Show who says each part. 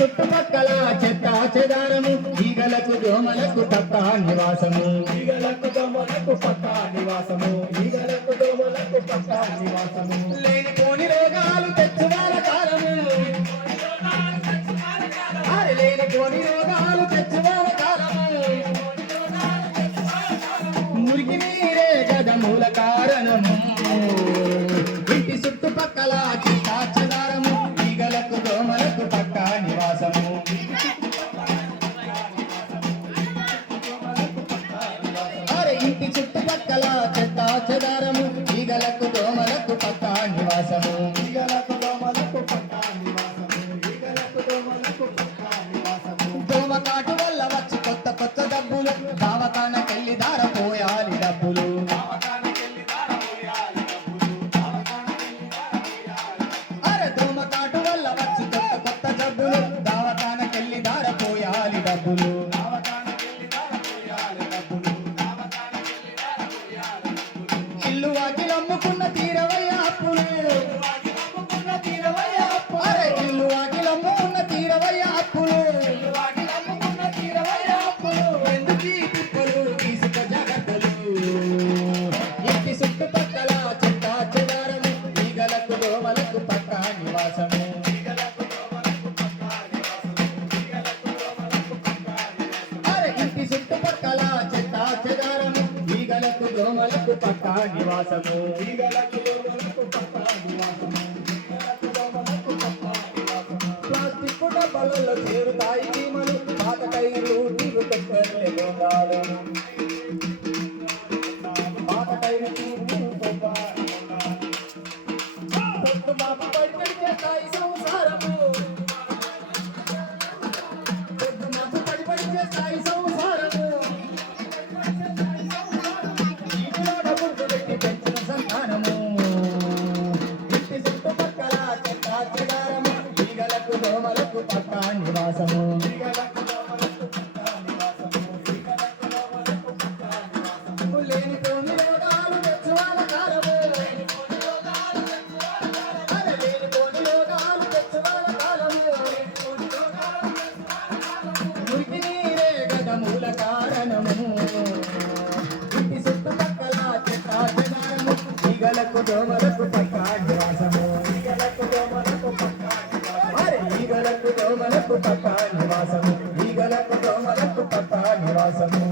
Speaker 1: చుట్టుపక్కల చెత్త చెదారము ఈగలకు దోమలకు పక్క నివాసము.
Speaker 2: ఈగలకు దోమలకు పక్క నివాసము ఈగలకు దోమలకు పక్క నివాసము.
Speaker 1: లేనిపోని రోగాలు తెచ్చువాల కాలము. అరే లేనిపోని రోగాలు తెచ్చువాల కాలము. మురికి నీరే గద మూల కారణము ఇంటి చుట్టుపక్కల చిత్త ఈగలకు దోమలకు పక్క నివాసము. ఈగలకు దోమలకు పక్క నివాసము.
Speaker 2: ఈగలకు దోమలకు పక్క నివాసము.
Speaker 1: దోమకాటు వల్ల వచ్చి కొత్త కొత్త డబ్బులు. దావకానకెళ్ళి దారపోయాలి డబ్బులు. అరే దోమకాటు వల్ల వచ్చి కొత్త కొత్త డబ్బులు. దావకానకెళ్ళి దారపోయాలి డబ్బులు. దోమలకు పక్క నివాసము. ఈగలకు దోమలకు పక్క నివాసము ప్లాస్టిక్ డబ్బాలలో చేరుతాయి చీమలు పాత టైర్లు టీలు పాత టైర్లు టీలు మాపు చేస్తాయి కాలము దోమలకు నీరే నివాసము మూల కారణము. ఇంటి చుట్టుపక్కల చెత్త చెదారము దోమలకు పట్ట నివాసము. ఈగలకు దోమలకు పట్ట నివాసము.